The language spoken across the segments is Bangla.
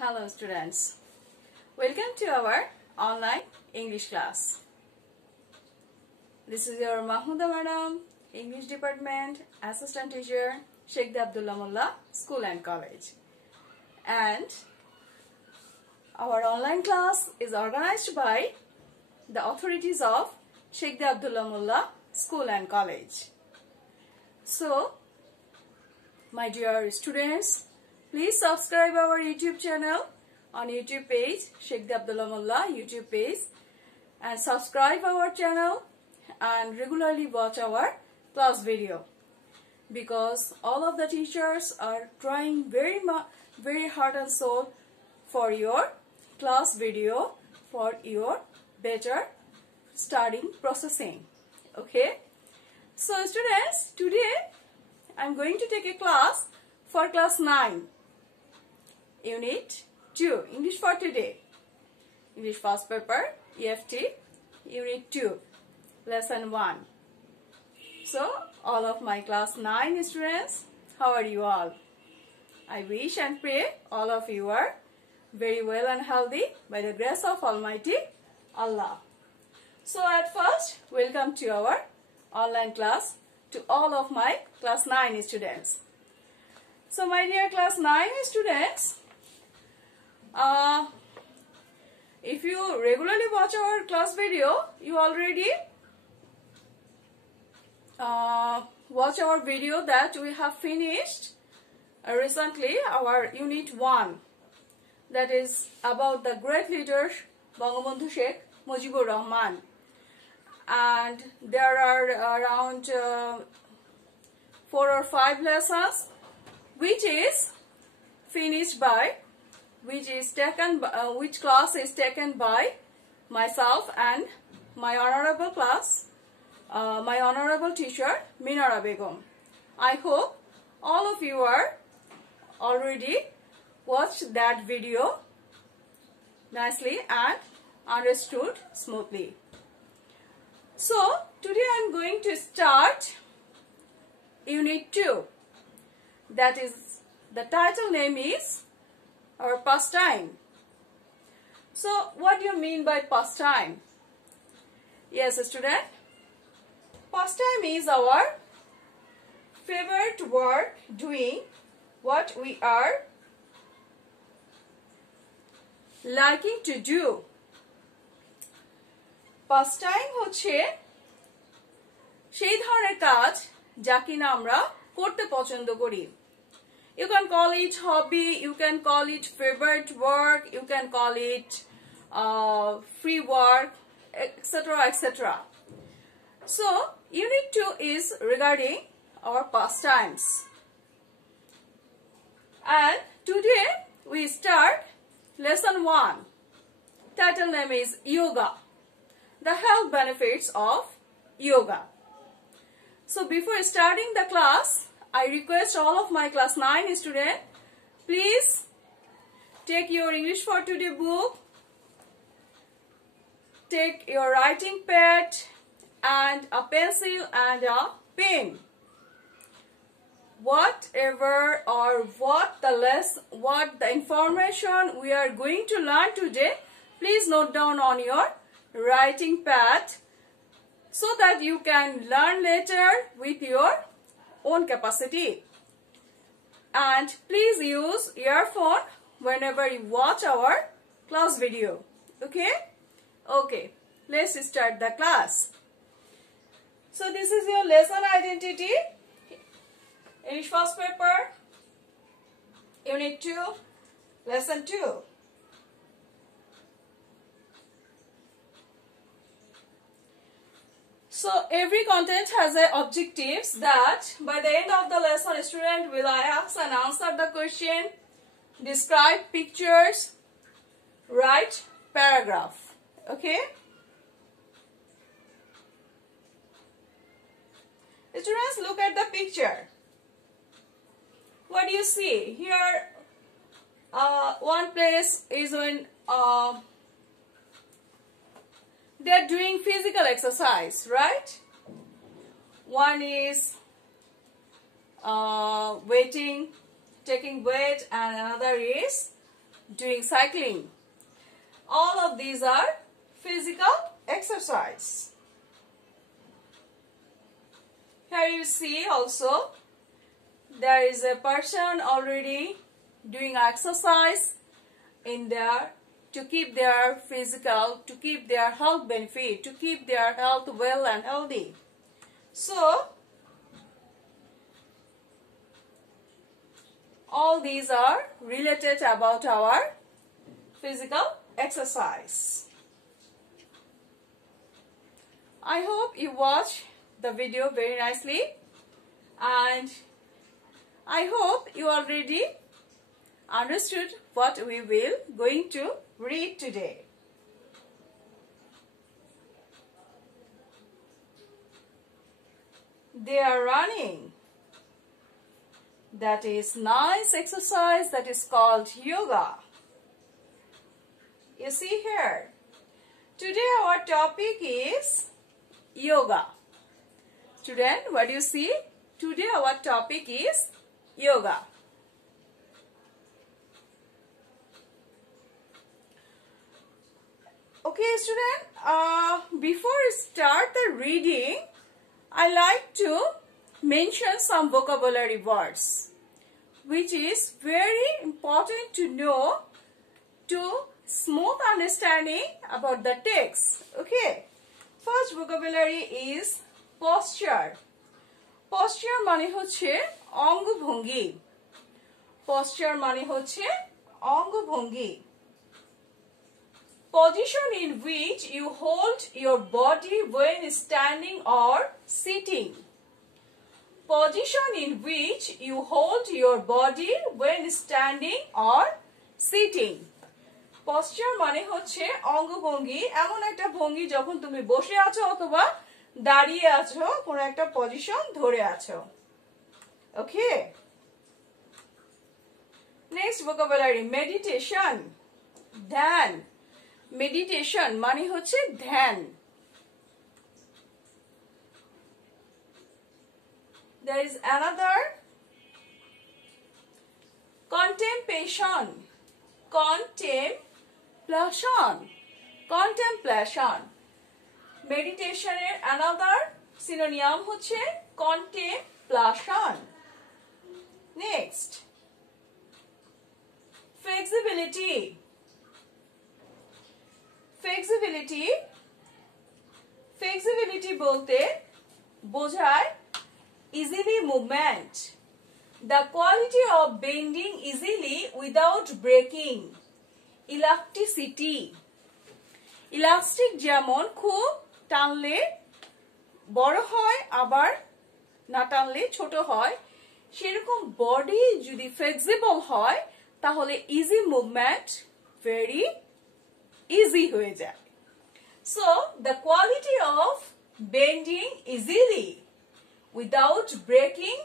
Hello students, welcome to our online English class. This is your Mahmuda Madam, English Department, Assistant Teacher, Sheikh Abdullah Mullah, School and College. And our online class is organized by the authorities of Sheikh Abdullah Mullah, School and College. So, my dear students, please subscribe our YouTube channel on YouTube page, Sheikh Abdullah Mullah YouTube page, and subscribe our channel and regularly watch our class video, because all of the teachers are trying very hard and soul for your class video for your better studying processing. Okay, so students, today I am going to take a class for class 9, Unit 2, English for today, English first paper, EFT, Unit 2, Lesson 1. So, all of my class 9 students, how are you all? I wish and pray all of you are very well and healthy by the grace of Almighty Allah. So, at first, welcome to our online class to all of my class 9 students. So, my dear class 9 students, if you regularly watch our class video, you already watch our video that we have finished recently, our Unit 1, that is about the great leader Bangabandhu Sheikh Mujibur Rahman. And there are around 4 or 5 lessons which is finished by, which class is taken by myself and my honorable class, my honorable teacher Minara Begum. I hope all of you are already watched that video nicely and understood smoothly. So, today I am going to start Unit 2. That is, the title name is our pastime. So, what do you mean by pastime? Yes, student. Pastime is our favorite work, doing what we are liking to do. Pastime হচ্ছে সেই ধরনের কাজ যা কিনা আমরা করতে পছন্দ করি. You can call it hobby, you can call it favorite work, you can call it free work, etc. etc. So, Unit 2 is regarding our pastimes. And today we start Lesson 1. Title name is Yoga. The health benefits of yoga. So, before starting the class, I request all of my class 9 students, please take your English for today book, take your writing pad and a pencil and a pen. Whatever or what the information we are going to learn today, please note down on your writing pad so that you can learn later with your own capacity. And please use earphone whenever you watch our class video. Okay? Okay. Let's start the class. So this is your lesson identity. English first paper, Unit 2, Lesson 2. So every content has a objectives that by the end of the lesson, student will ask and answer the question, describe pictures, write paragraph. Okay? Students, look at the picture. What do you see? Here, one place is when they are doing physical exercise, right? One is waiting, taking weight, and another is doing cycling. All of these are physical exercise. Here you see also there is a person already doing exercise in there to keep their physical, to keep their health benefit, to keep their health well and healthy. So all these are related about our physical exercise. I hope you watch the video very nicely, and I hope you already understood what we will going to read today. They are running. That is nice exercise that is called yoga. You see here, today our topic is yoga. Student, what do you see? Today our topic is yoga. Okay, student, before we start the reading, I like to mention some vocabulary words, which is very important to know to smooth understanding about the text. Okay, first vocabulary is posture. Posture মানে হচ্ছে অঙ্গভঙ্গি. Posture মানে হচ্ছে অঙ্গভঙ্গি. Position in which you hold your body when standing or sitting. Position in which you hold your body when standing or sitting. Posture মানে হচ্ছে অঙ্গভঙ্গি, এমন একটা ভঙ্গি যখন তুমি বসে আছো অথবা দাঁড়িয়ে আছো, কোন একটা পজিশন ধরে আছো। ওকে, নেক্সট ভোকাবুলারি মেডিটেশন, ধ্যান। মেডিটেশন মানে হচ্ছে ধ্যান। There is another contemplation. Contemplation. Contemplation. Meditation এর another synonym হচ্ছে contemplation. Next, flexibility. Flexibility. Flexibility বলতে বোঝায় easily movement. The quality of bending easily without breaking. Elasticity. Elastic যেমন খুব টানলে বড় হয়, আবার না টানলে ছোট হয়, সেরকম বডি যদি ফ্লেক্সিবল হয় তাহলে ইজি মুভমেন্ট ভেরি ইজি হয়ে যায়। So the quality of bending easily without breaking,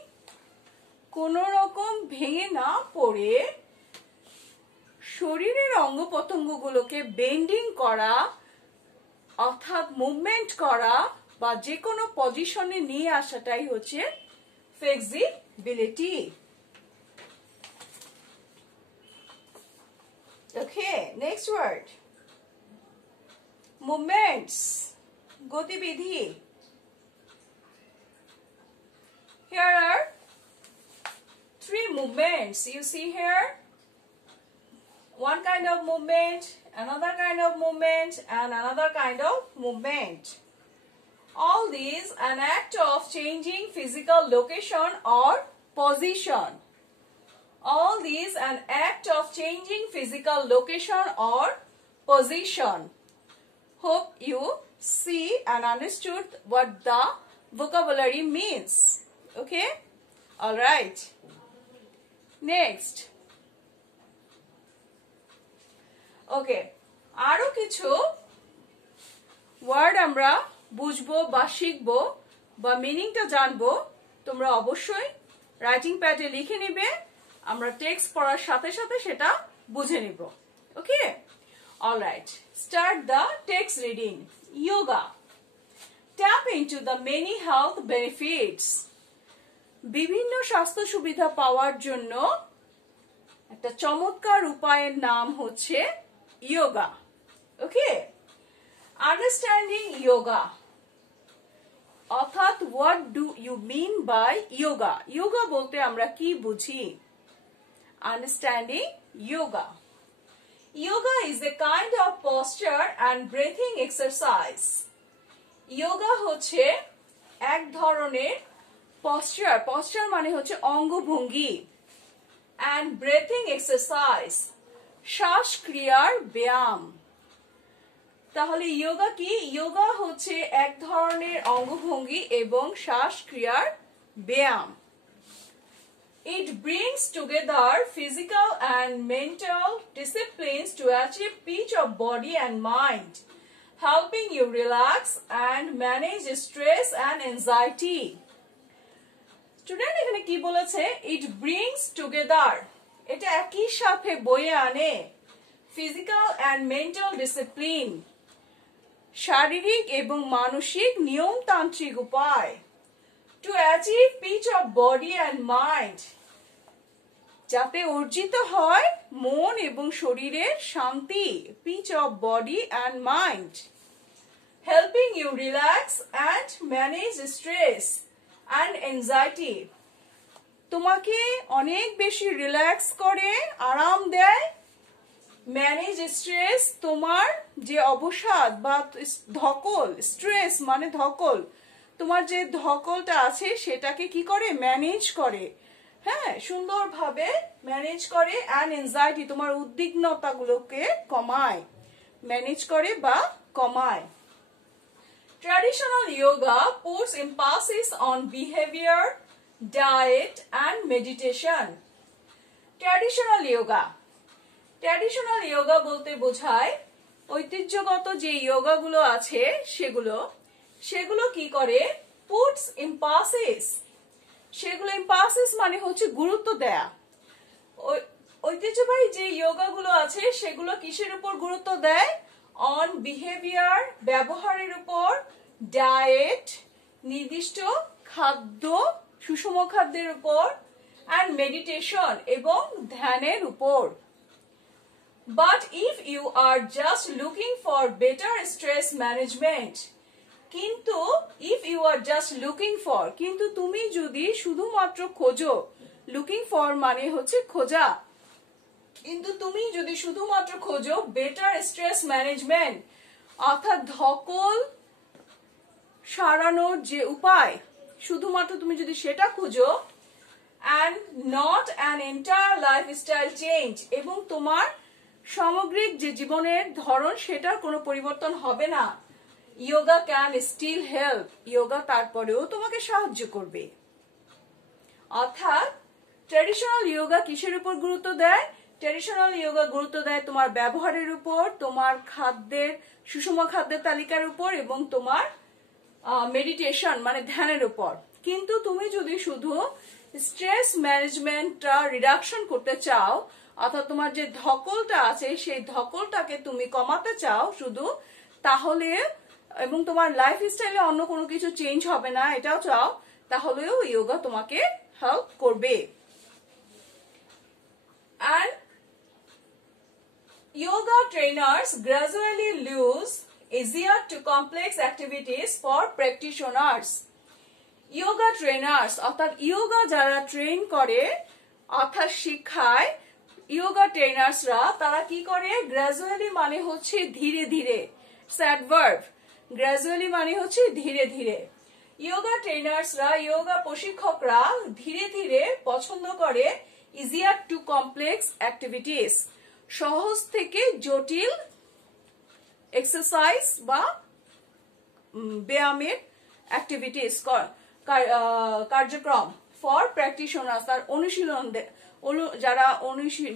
কোন রকম ভেঙে না পড়ে শরীরের অঙ্গ প্রত্যঙ্গগুলোকে বেন্ডিং করা অর্থাৎ মুভমেন্ট করা বা যে কোনো পজিশনে নিয়ে আসাটাই হচ্ছে ফ্লেক্সিবিলিটি। ওকে, নেক্সট ওয়ার্ড মুভমেন্টস, গতিবিধি। Here are three movements. You see here, one kind of movement, another kind of movement, and another kind of movement. All these an act of changing physical location or position. All these an act of changing physical location or position. Hope you see and understood what the vocabulary means. Okay? All right. Next. Okay. আরো কিছু ওয়ার্ড আমরা বুঝবো বা শিখবো বা মিনিংটা জানবো। তোমরা অবশ্যই রাইটিং প্যাডে লিখে নিবে, আমরা টেক্সট পড়ার সাথে সাথে সেটা বুঝে নিব। ওকে? All right. Start the text reading. Yoga. Tap into the many health benefits. বিভিন্ন স্বাস্থ্য সুবিধা পাওয়ার জন্য একটা চমৎকার উপায়ের নাম হচ্ছে যোগা। ওকে, আন্ডারস্ট্যান্ডিং যোগা অর্থাৎ what do you mean by yoga. Yoga বলতে আমরা কি বুঝি? Understanding yoga. Yoga is a kind of posture and breathing exercise. Yoga হচ্ছে এক ধরনের posture, posture মানে হচ্ছে অঙ্গভঙ্গি, and breathing exercise, শ্বাসক্রিয়ার ব্যায়াম। তাহলে যোগা কি? যোগা হচ্ছে এক ধরনের অঙ্গভঙ্গি এবং শ্বাসক্রিয়ার ব্যায়াম। It brings together physical and mental disciplines to achieve peace of body and mind, helping you relax and manage stress and anxiety. Student, এখানে কি বলেছে? It brings together, এটা একই সাথে বয়ে আনে, physical and mental discipline, শারীরিক এবং মানসিক নিয়মতান্ত্রিক উপায়, to achieve peace of body and mind, যাতে অর্জিত হয় মন এবং শরীরের শান্তি, peace of body and mind, helping you relax and manage stress and anxiety, তোমাকে অনেক বেশি রিল্যাক্স করে, আরাম দেয়, ম্যানেজ স্ট্রেস, তোমার যে অবসাদ বা ধকল, স্ট্রেস মানে ধকল, তোমার যে ধকলটা আছে সেটাকে কি করে? ম্যানেজ করে, হ্যাঁ, সুন্দরভাবে ম্যানেজ করে, অ্যান্ড এনজাইটি, তোমার উদ্বিগ্নতাগুলোকে কমায়, ম্যানেজ করে বা কমায়। Traditional yoga puts emphasis on behavior, diet and meditation. Traditional yoga, traditional yoga বলতে বোঝায় ঐতিহ্যগত যে যোগাগুলো আছে সেগুলো কি করে? পুটস এমফাসিস, সেগুলো এমফাসিস মানে হচ্ছে গুরুত্ব দেয়া। ঐতিহ্যবাহী যে যোগাগুলো আছে সেগুলো কিসের উপর গুরুত্ব দেয়? অন বিহেভিয়ার, ব্যবহারের উপর, ডায়েট, নির্দিষ্ট খাদ্য, সুষম খাদ্যের উপর, অ্যান্ড মেডিটেশন এবং ধ্যানের উপর। But if you are just looking for better stress management, কিন্তু if you are just looking for, কিন্তু তুমি যদি শুধুমাত্র খোঁজো, looking for মানে হচ্ছে খোঁজা, কিন্তু তুমি যদি শুধুমাত্র খোঁজো better stress management, অর্থাৎ ধকল সারানোর যে উপায়, শুধুমাত্র তুমি যদি সেটা খোঁজো, and not an entire lifestyle change, এবং তোমার সামগ্রিক যে জীবনের ধরন সেটার কোনো পরিবর্তন হবে না, yoga can still help, yoga তারপরেও তোমাকে সাহায্য করবে। অর্থাৎ ট্র্যাডিশনাল যোগা কিসের উপর গুরুত্ব দেয়? ট্র্যাডিশনাল যোগা গুরুত্ব দেয় তোমার ব্যবহারের উপর, তোমার খাদ্যের, সুষম খাদ্যের তালিকার উপর, এবং তোমার মেডিটেশন মানে ধ্যানের উপর। কিন্তু তুমি যদি শুধু স্ট্রেস ম্যানেজমেন্টটা রিডাকশন করতে চাও, অর্থাৎ তোমার যে ধকলটা আছে সেই ধকলটাকে তুমি কমাতে চাও শুধু, তাহলে, এবং তোমার লাইফ স্টাইলে অন্য কোনো কিছু চেঞ্জ হবে না এটাও চাও, তাহলেও যোগা তোমাকে হেল্প করবে। And yoga trainers gradually lose easier to complex activities for practitioners. Yoga trainers অর্থাৎ যোগা যারা ট্রেন করে অর্থাৎ শিখায়, যোগা ট্রেনার্সরা তারা কি করে? গ্র্যাজুয়ালি মানে হচ্ছে ধীরে ধীরে, অ্যাডভার্ব, গ্র্যাজুয়ালি মানে হচ্ছে ধীরে ধীরে। যোগা ট্রেনার্সরা, যোগা প্রশিক্ষকরা ধীরে ধীরে পছন্দ করে ইজিয়ার টু কমপ্লেক্স অ্যাক্টিভিটিস, সহজ থেকে জটিল এক্সারসাইজ বা ব্যায়ামের অ্যাক্টিভিটিস, কার্যক্রম ফর প্র্যাকটিশনার্স, তার অনুশীলন,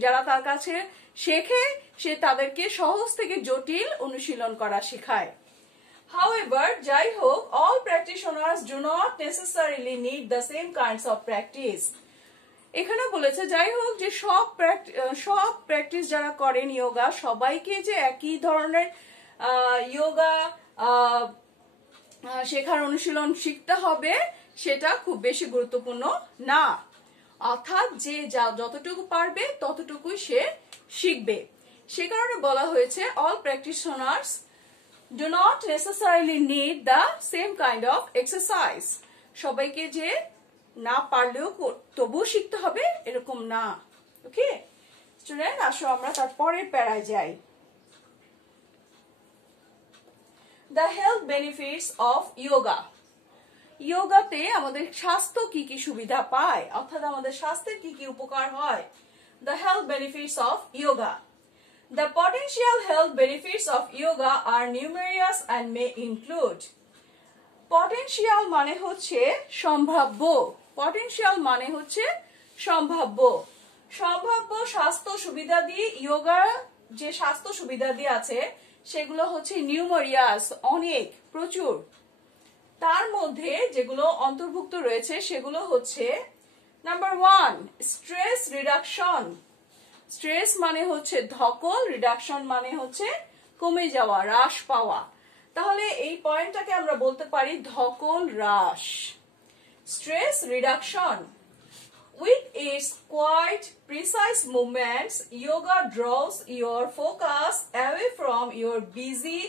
যারা তার কাছে শেখে সে তাদেরকে সহজ থেকে জটিল অনুশীলন করা শেখায়। However, যাই হোক, all practitioners do not necessarily need the same kinds of practice. এখানে বলেছে যাই হোক যে সব প্র্যাকটিস যারা করেন যোগা, সবাইকে যে একই ধরনের যোগা শেখার অনুশীলন শিখতে হবে সেটা খুব বেশি গুরুত্বপূর্ণ না। অর্থাৎ যে যতটুকু পারবে ততটুকুই সে শিখবে। সে কারণে বলা হয়েছে all practitioners do not necessarily need the same kind of exercise. সবাইকে যে না পারলেও তবুও শিখতে হবে এরকম না। ওকে স্টুডেন্ট, আসো আমরা তারপরের প্যারায় যাই। The health benefits of yoga. যোগাতে আমাদের স্বাস্থ্য কি কি সুবিধা পায়, অর্থাৎ আমাদের স্বাস্থ্যের কি কি উপকার হয়। The health benefits of yoga. The potential health benefits of yoga are numerous and may include. Potential মানে হচ্ছে সম্ভাব্য, potential মানে হচ্ছে সম্ভাব্য। সম্ভাব্য স্বাস্থ্য সুবিধাদি যোগা যে স্বাস্থ্য সুবিধাদি আছে সেগুলো হচ্ছে নিউমেরিয়াস, অনেক, প্রচুর। তার মধ্যে যেগুলো অন্তর্ভুক্ত রয়েছে সেগুলো হচ্ছে নাম্বার 1 স্ট্রেস রিডাকশন। স্ট্রেস মানে হচ্ছে ধকল, রিডাকশন মানে হচ্ছে কমে যাওয়া, হ্রাস পাওয়া। তাহলে এই পয়েন্টটাকে আমরা বলতে পারি ধকল হ্রাস, stress reduction. With its quite precise movements, yoga draws your focus away from your busy,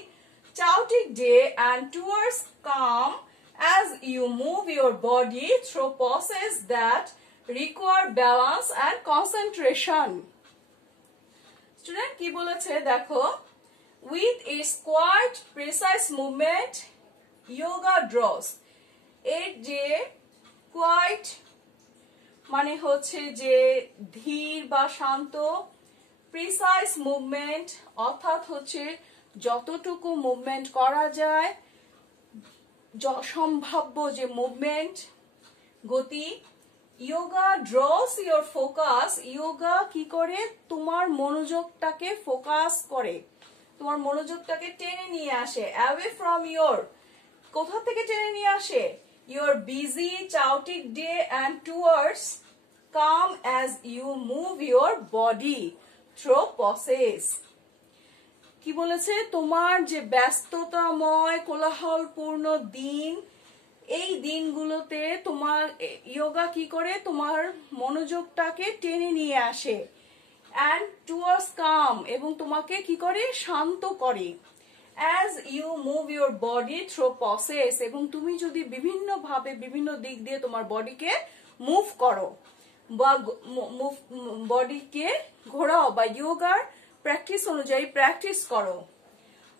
chaotic day and towards calm as you move your body through poses that require balance and concentration. Student, কি বলেছে দেখো, with its quite precise movement, yoga draws. এর যে quite মানে হচ্ছে যে ধীর বা শান্ত, প্রিসাইজ মুভমেন্ট অর্থাৎ হচ্ছে যতটুকু মুভমেন্ট করা যায়, সম্ভাব্য যে মুভমেন্ট, গতি। Yoga draws your focus, yoga কি করে তোমার মনোযোগটাকে ফোকাস করে, তোমার মনোযোগটাকে টেনে নিয়ে আসে, অ্যাওয়ে ফ্রম ইয়োর, কোথা থেকে টেনে নিয়ে আসে, your busy chaotic day and towards calm as you move your body through poses. কি বলেছে, তোমার যে ব্যস্ততাময় কোলাহলপূর্ণ দিন, এই দিনগুলোতে তোমার যোগা কি করে তোমার মনোযোগটাকে টেনে নিয়ে আসে, and towards calm, এবং তোমাকে কি করে শান্ত করে, as you move your body through poses, এবং তুমি যদি বিভিন্ন ভাবে বিভিন্ন দিক দিয়ে তোমার বডিকে মুভ করো বা বডিকে ঘোরাও বা যোগার প্র্যাকটিস অনুযায়ী প্র্যাকটিস করো,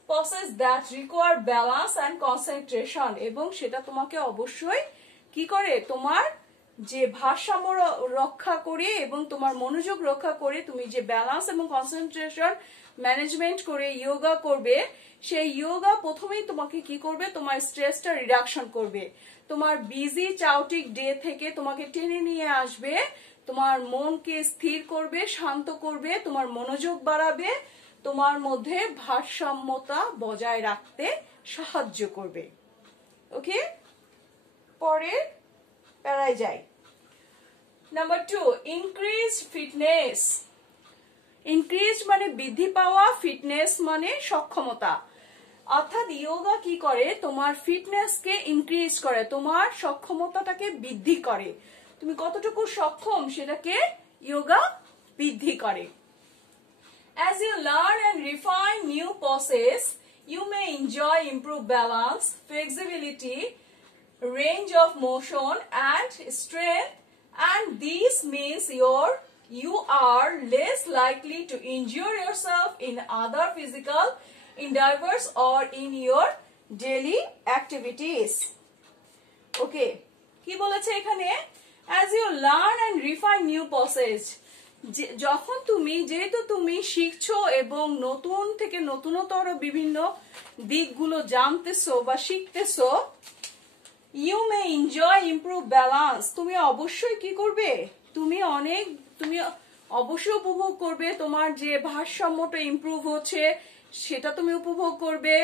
poses that require balance and concentration, এবং সেটা তোমাকে অবশ্যই কি করে তোমার যে ভারসাম্য রক্ষা করে এবং তোমার মনোযোগ রক্ষা করে, তুমি যে ব্যালেন্স এবং কনসেন্ট্রেশন ম্যানেজমেন্ট করে যোগা করবে, সেই যোগা প্রথমেই তোমাকে কি করবে, তোমার স্ট্রেসটা রিডাকশন করবে, তোমার বিজি চাউটিক ডে থেকে তোমাকে টেনে নিয়ে আসবে, তোমার মনকে স্থির করবে, শান্ত করবে, তোমার মনোযোগ বাড়াবে, তোমার মধ্যে ভারসাম্যতা বজায় রাখতে সাহায্য করবে। ওকে, পরের প্যারায় যাই। Number 2 increased fitness. ইনক্রিজড মানে বৃদ্ধি পাওয়া, ফিটনেস মানে সক্ষমতা। অর্থাৎ যোগা কি করে, তোমার ফিটনেসকে ইনক্রিজ করে, তোমার সক্ষমতাটাকে বৃদ্ধি করে, তুমি কতটুকু সক্ষম সেটাকে যোগা বৃদ্ধি করে। As you learn and refine new poses, you may enjoy improved balance, flexibility, range of motion and strength, and this means you are less likely to injure yourself in other physical endeavors or in your daily activities. Okay, কি বলেছে এখানে, as you learn and refine new poses, যখন তুমি যেহেতু তুমি শিখছো এবং নতুন থেকে নতুনতর বিভিন্ন দিকগুলো জানতেছো বা শিখতেছো, you may enjoy improved balance, তুমি অবশ্যই কি করবে, তুমি অবশ্যই উপভোগ করবে, তোমার যে ভারসাম্যটা ইমপ্রুভ হচ্ছে সেটা তুমি উপভোগ করবে,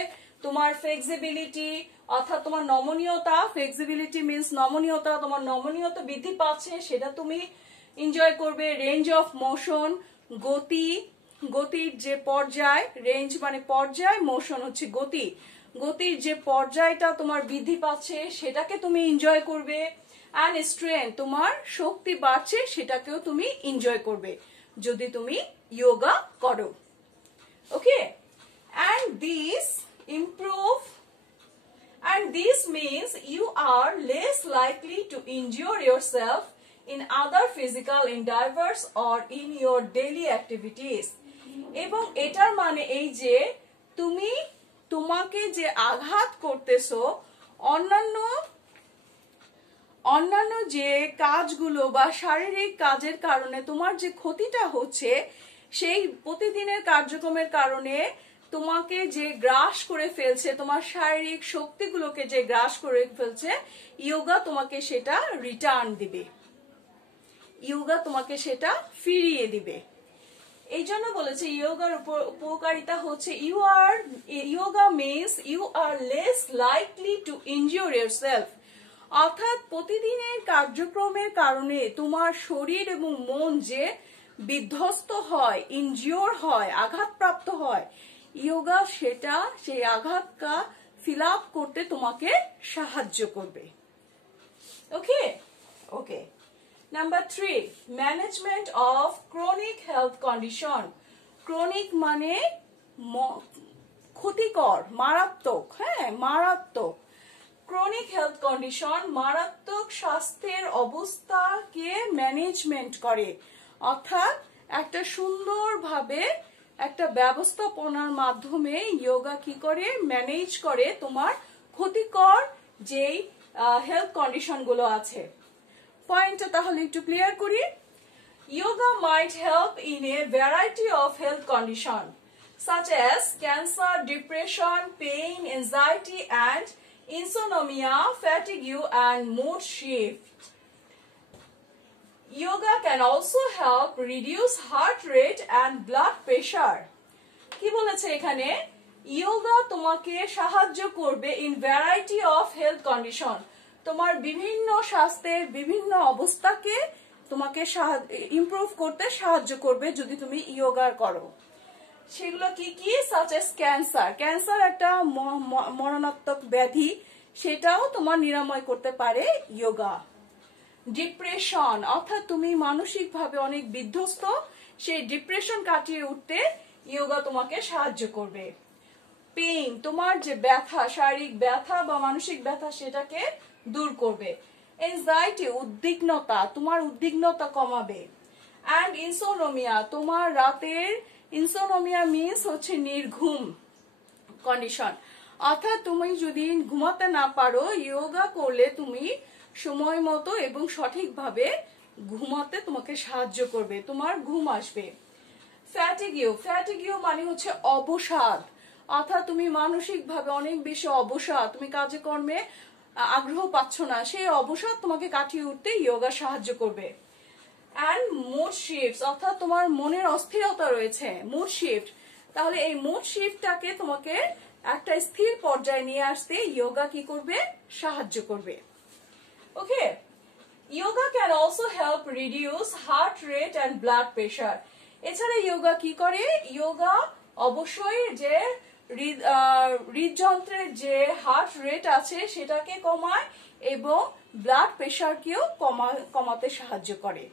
তোমার ফ্লেক্সিবিলিটি অর্থাৎ তোমার নমনীয়তা, ফ্লেক্সিবিলিটি মিন্স নমনীয়তা, তোমার নমনীয়তা বৃদ্ধি পাচ্ছে সেটা তুমি এনজয় করবে, রেঞ্জ অফ মোশন, গতির যে পর্যায়, রেঞ্জ মানে পর্যায়, মোশন হচ্ছে গতির যে পর্যায়টা তোমার বৃদ্ধি পাচ্ছে সেটাকে তুমি এনজয় করবে, অ্যান্ড স্ট্রেংথ, তোমার শক্তি বাড়ছে, সেটাকেও তুমি এনজয় করবে যদি তুমি যোগা করো। ওকে, and this means you are less likely to injure yourself in other physical endeavors or in your daily activities. এবং এটার মানে এই যে তুমি তোমাকে যে আঘাত করতেছো অন্যান্য যে কাজগুলো বা শারীরিক কাজের কারণে তোমার যে ক্ষতিটা হচ্ছে, সেই প্রতিদিনের কার্যক্রমের কারণে তোমাকে যে গ্রাস করে ফেলছে, তোমার শারীরিক শক্তিগুলোকে যে গ্রাস করে ফেলছে, যোগা তোমাকে সেটা রিটার্ন দিবে, যোগা তোমাকে সেটা ফিরিয়ে দিবে। এই জন্য বলেছে যোগার উপকারিতা হচ্ছে yoga means you are less likely to injure yourself, অর্থাৎ প্রতিদিনের কার্যক্রমের কারণে তোমার শরীর এবং মন যে বিধ্বস্ত হয়, ইনজিওর হয়, আঘাতপ্রাপ্ত হয়, যোগা সেটা সেই আঘাতটা ফিল আপ করতে তোমাকে সাহায্য করবে। Okay okay, number 3, management of chronic health condition. Chronic মানে ক্ষতিকর, মারাত্মক, হ্যাঁ মারাত্মক। ক্রনিক হেলথ কন্ডিশন মারাত্মক স্বাস্থ্যের অবস্থাকে ম্যানেজমেন্ট করে, অর্থাৎ একটা সুন্দরভাবে একটা ব্যবস্থাপনার মাধ্যমে যোগা কি করে ম্যানেজ করে তোমার ক্ষতিকর যেই হেলথ কন্ডিশন গুলো আছে। পয়েন্টটা তাহলে একটু ক্লিয়ার করি। Yoga might help in a variety of health conditions such as cancer, depression, pain, anxiety and insomnia, fatigue and mood shift. Yoga can also help reduce heart rate and blood pressure. কি বলেছে এখানে? যোগা তোমাকে সাহায্য করবে in variety of health condition, তোমার বিভিন্ন স্বাস্থ্যের বিভিন্ন অবস্থাকে তোমাকে ইমপ্রুভ করতে সাহায্য করবে যদি তুমি যোগা করো। সেগুলো কি কি? সাচ এস ক্যান্সার, ক্যান্সার একটা মরণাত্মক ব্যাধি, সেটাও তোমার নিরাময় করতে পারে যোগা। ডিপ্রেশন, অর্থাৎ তুমি মানসিকভাবে অনেক বিধ্বস্ত, সেই ডিপ্রেশন কাটিয়ে উঠতে যোগা তোমাকে সাহায্য করবে। পেইন, তোমার যে ব্যথা, শারীরিক ব্যথা বা মানসিক ব্যথা, সেটাকে দূর করবে। এনজাইটি, উদ্বিগ্নতা, তোমার উদ্বিগ্নতা কমাবে। অ্যান্ড ইনসোনোমিয়া, তোমার রাতের ইনসোনোমিয়া মিন্স হচ্ছে নির্ঘুম কন্ডিশন, অর্থাৎ তুমি যদি ঘুমাতে না পারো, যোগা করলে তুমি সময় মতো এবং সঠিকভাবে ঘুমাতে তোমাকে সাহায্য করবে, তোমার ঘুম আসবে। ফ্যাটিগিউ মানে হচ্ছে অবসাদ, অর্থাৎ তুমি মানসিকভাবে অনেক বেশি অবসাদ, তুমি কাজে কর্মে আগ্রহ পাচ্ছ না, সেই অবসাদ তোমাকে কাটিয়ে উঠতে যোগা সাহায্য করবে। অ্যান্ড মুড শিফট, অর্থাৎ তোমার মনের অস্থিরতা রয়েছে, মুড শিফট, তাহলে এই মুড শিফটটাকে তোমাকে একটা স্থির পর্যায়ে নিয়ে আসতে যোগা কি করবে? সাহায্য করবে। Okay, yoga can also help reduce heart rate and blood pressure. এছাড়া যোগা কি করে? যোগা অবশ্যই যে হৃদযন্ত্রের যে হার্ট রেট আছে সেটাকে কমায় এবং ব্লাড প্রেশারকেও কমাতে সাহায্য করে।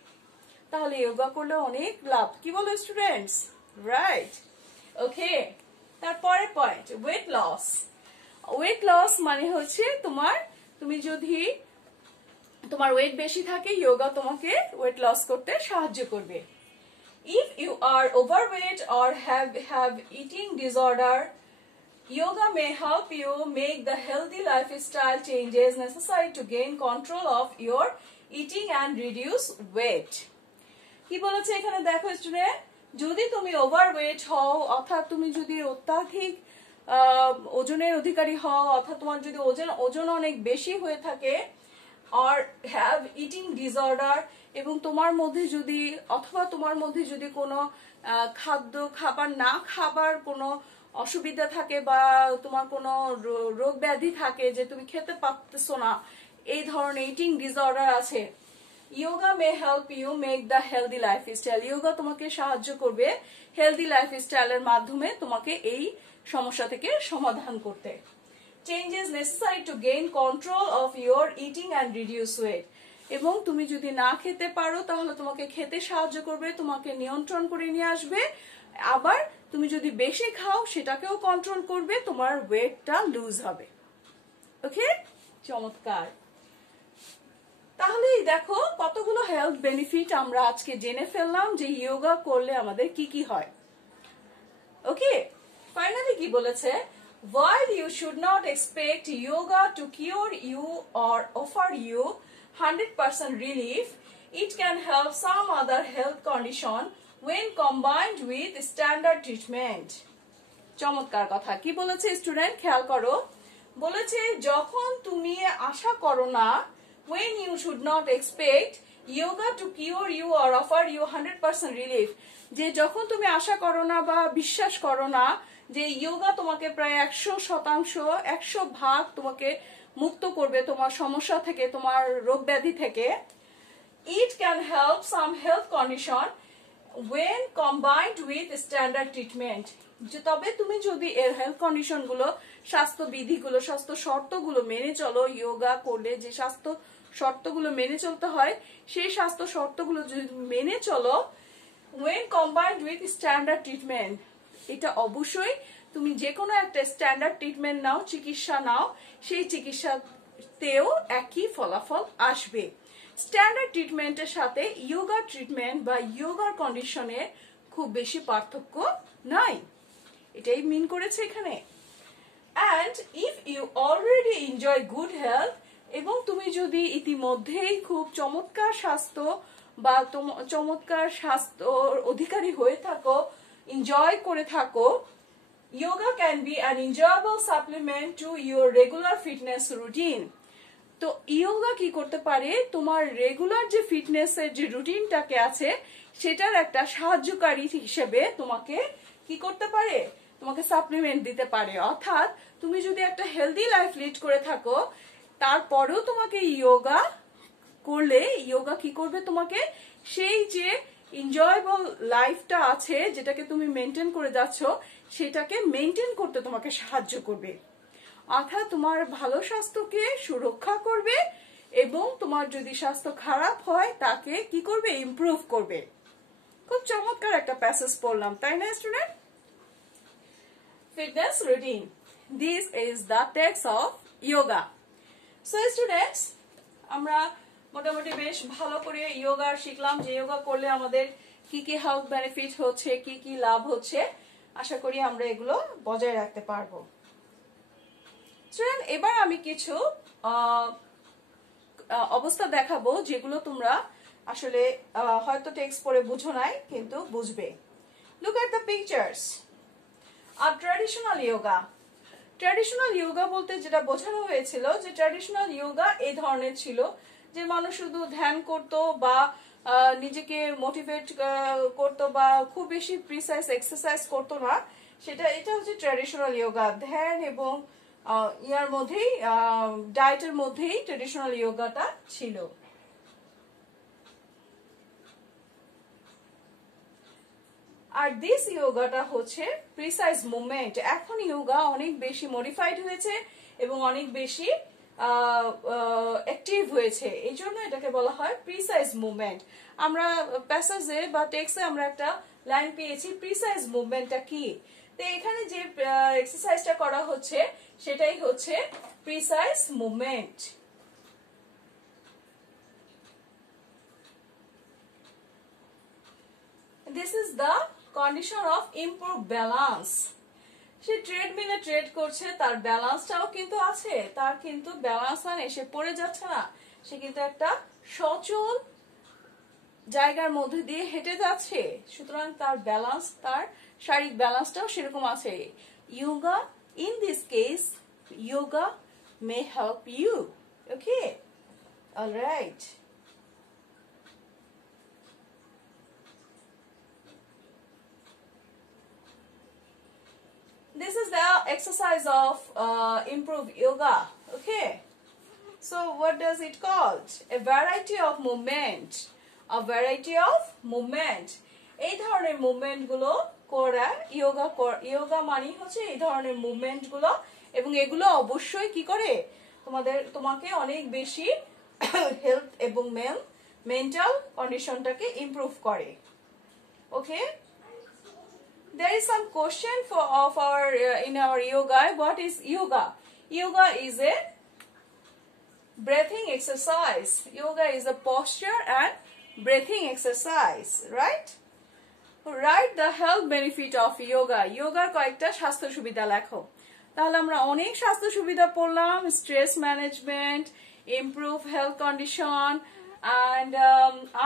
তাহলে যোগা করলে অনেক লাভ, কি বলো স্টুডেন্টস? Right, okay. তারপরে point, weight loss. Weight loss মানে হচ্ছে তুমি যদি তোমার ওয়েট বেশি থাকে, যোগা তোমাকে ওয়েট লস করতে সাহায্য করবে। If you are overweight or have eating disorder, yoga may help you make the healthy lifestyle changes necessary to gain control of your eating and reduce weight. কি বলেছে এখানে দেখো স্টুডেন্ট, যদি তুমি ওভারওয়েট হও, অর্থাৎ তুমি যদি অত্যাধিক ওজনের অধিকারী হও, অর্থাৎ তোমার যদি ওজন অনেক বেশি হয়ে থাকে, or have eating disorder, এবং তোমার মধ্যে যদি কোনো খাবার না খাবার কোনো অসুবিধা থাকে বা তোমার কোনো রোগ ব্যাধি থাকে যে তুমি খেতে পারতেছো না, এই ধরনের ইটিং ডিসঅর্ডার আছে, yoga may help you make the healthy lifestyle. Yoga তোমাকে সাহায্য করবে হেলদি লাইফস্টাইলের মাধ্যমে তোমাকে এই সমস্যা থেকে সমাধান করতে। Changes necessary to gain control of your eating and reduce weight. এবং তুমি যদি না খেতে পারো তাহলে তোমাকে খেতে সাহায্য করবে, তোমাকে নিয়ন্ত্রণ করে নিয়ে আসবে। আবার তুমি যদি বেশি খাও সেটাকেও কন্ট্রোল করবে, তোমার ওয়েটটা লুজ হবে। ওকে, চমৎকার। তাহলেই দেখো কতগুলো হেলথ বেনিফিট আমরা আজকে জেনে ফেললাম যে যোগা করলে আমাদের কি কি হয়। ওকে, ফাইনালি কি বলেছে, while you should not expect yoga to cure you or offer you 100% relief, it can help some other health condition when combined with standard treatment. চমৎকার কথা। কি বলেছে স্টুডেন্ট, খেয়াল করো, বলেছে যখন তুমি আশা করো না, when you should not expect yoga to cure you or offer you 100% relief, যে যখন তুমি আশা করো না বা বিশ্বাস করো না যে যোগা তোমাকে প্রায় 100%, 100% তোমাকে মুক্ত করবে তোমার সমস্যা থেকে, তোমার রোগ ব্যাধি থেকে, it can help some health condition when combined with standard treatment. যে তবে তুমি যদি এর হেলথ কন্ডিশন গুলো, স্বাস্থ্য বিধিগুলো, স্বাস্থ্য শর্তগুলো মেনে চলো, যোগা করলে যে স্বাস্থ্য শর্তগুলো মেনে চলতে হয় সেই স্বাস্থ্য শর্তগুলো যদি মেনে চলো, when combined with standard treatment, এটা অবশ্যই তুমি যে কোনো একটা স্ট্যান্ডার্ড ট্রিটমেন্ট নাও, চিকিৎসা নাও, সেই চিকিৎসাতেও একই ফলাফল আসবে। স্ট্যান্ডার্ড ট্রিটমেন্টের সাথে যোগা ট্রিটমেন্ট বা যোগার কন্ডিশনের খুব বেশি পার্থক্য নাই, এটাই মিন করেছে এখানে। and if you already enjoy good health, এবং তুমি যদি ইতিমধ্যেই খুব চমৎকার স্বাস্থ্য বা চমৎকার স্বাস্থ্যর অধিকারী হয়ে থাকো, এনজয় করে থাকো, yoga can be an enjoyable supplement to your regular fitness routine. তো যোগা কি করতে পারে, তোমার রেগুলার যে ফিটনেসের যে রুটিনটাকে আছে সেটার একটা সাহায্যকারী হিসেবে তোমাকে কি করতে পারে, তোমাকে সাপ্লিমেন্ট দিতে পারে। অর্থাৎ তুমি যদি একটা হেলদি লাইফ লিড করে থাকো, তারপরেও তোমাকে যোগা করলে, যোগা কি করবে, তোমাকে সেই যে এনজয়েবল লাইফটা আছে যেটাকে তুমি মেনটেন করে যাচ্ছ সেটাকে মেনটেন করতে তোমাকে সাহায্য করবে। অর্থাৎ তোমার ভালো স্বাস্থ্যকে সুরক্ষা করবে এবং তোমার যদি স্বাস্থ্য খারাপ হয় তাকে কি করবে, ইমপ্রুভ করবে। খুব চমৎকার একটা প্যাসেজ পড়লাম, তাই না student? Fitness routine, this is the text of yoga. So students, আমরা মোটামুটি বেশ ভালো করে যোগা শিখলাম, যে যোগা করলে আমাদের কি কি হেলথ বেনিফিট হচ্ছে, কি কি লাভ হচ্ছে। আশা করি আমরা এগুলো বজায় রাখতে পারবো। স্টুডেন্ট, এবার আমি কিছু অবস্থা দেখাবো যেগুলো তোমরা আসলে হয়তো টেক্সট পড়ে বুঝো নাই, কিন্তু বুঝবে। Look at the pictures. আর ট্র্যাডিশনাল যোগা, ট্র্যাডিশনাল যোগা বলতে যেটা বোঝানো হয়েছিল যে ট্র্যাডিশনাল যোগা এই ধরনের ছিল যে মানুষ শুধু ধ্যান করতো বা নিজেকে মোটিভেট করতো বা খুব বেশি প্রিসাইজ এক্সারসাইজ করতো না, এটা হচ্ছে ট্র্যাডিশনাল যোগা। ধ্যান এবং ইয়ার মধ্যেই, ডায়েটের মধ্যেই ট্র্যাডিশনাল যোগাটা ছিল। আর দিস যোগাটা হচ্ছে প্রিসাইজ মুভমেন্ট। এখন যোগা অনেক বেশি মডিফাইড হয়েছে এবং অনেক বেশি অ্যাক্টিভ হয়েছে, এই জন্য এটাকে বলা হয় প্রিসাইজ মুভমেন্ট। আমরা প্যাসেজে বা টেক্সটে আমরা একটা লাইন পেয়েছি, প্রিসাইজ মুভমেন্টটা কি। তো এখানে যে এক্সারসাইজটা করা হচ্ছে সেটাই হচ্ছে precise movement. This is the condition of improved balance. সে ট্রেডমিলে ট্রেড করছে, তার ব্যালেন্সটাও কিন্তু আছে, তার কিন্তু ব্যালেন্স মানে সে পড়ে যাচ্ছে না, সে কিন্তু একটা সচল জায়গার মধ্যে দিয়ে হেঁটে যাচ্ছে, সুতরাং তার ব্যালেন্স, তার শারীরিক ব্যালেন্সটাও সেরকম আছে। Yoga, in this case, yoga may help you. Okay, all right. This is the exercise of improved yoga. Okay, so what does it called? A variety of movement. A variety of movement. এই ধরনের মুভমেন্ট গুলো করা যোগা মানে হচ্ছে এই ধরনের মুভমেন্ট গুলো, এবং এগুলো অবশ্যই কি করে তোমাকে অনেক বেশি হেলথ এবং মেন্টাল কন্ডিশনটাকে ইমপ্রুভ করে। Okay, there is some question of our in our yoga. What is yoga? Yoga is a breathing exercise. Yoga is a posture and breathing exercise, right? Write the health benefit of yoga. Yoga কয়েকটা স্বাস্থ্য সুবিধা লেখো। তাহলে আমরা অনেক স্বাস্থ্য সুবিধা পড়লাম, stress management, improve health condition and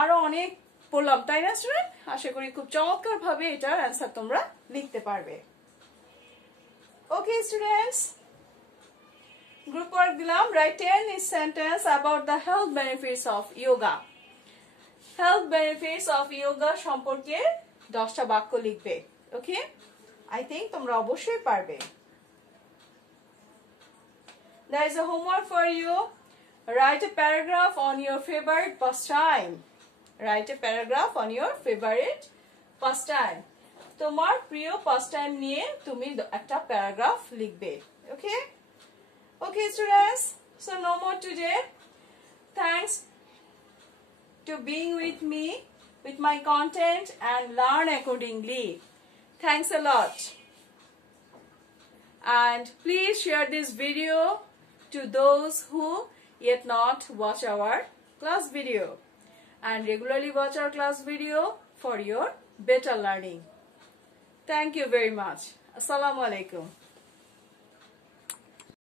আরো অনেক পড়লাম, তাই না স্টুডেন্ট? আশা করি খুব চমৎকার ভাবে এটার অ্যান্সার তোমরা লিখতে পারবে। ওকে স্টুডেন্টস, গ্রুপ ওয়ার্ক দিলাম। Right 10 sentence about the health benefits of yoga. Health benefits of yoga সম্পর্কে 10টা বাক্য লিখবে। ওকে, আই থিংক তোমরা অবশ্যই পারবে। There is a homework for you. Write a paragraph on your favorite pastime. Write a paragraph on your favorite pastime. তোমার প্রিয় pastime নিয়ে তুমি একটা প্যারাগ্রাফ লিখবে। Okay? Okay students, so no more today. Thanks to being with me with my content and learn accordingly. Thanks a lot. And please share this video to those who yet not watch our class video, and regularly watch our class video for your better learning. Thank you very much. Assalamu alaikum.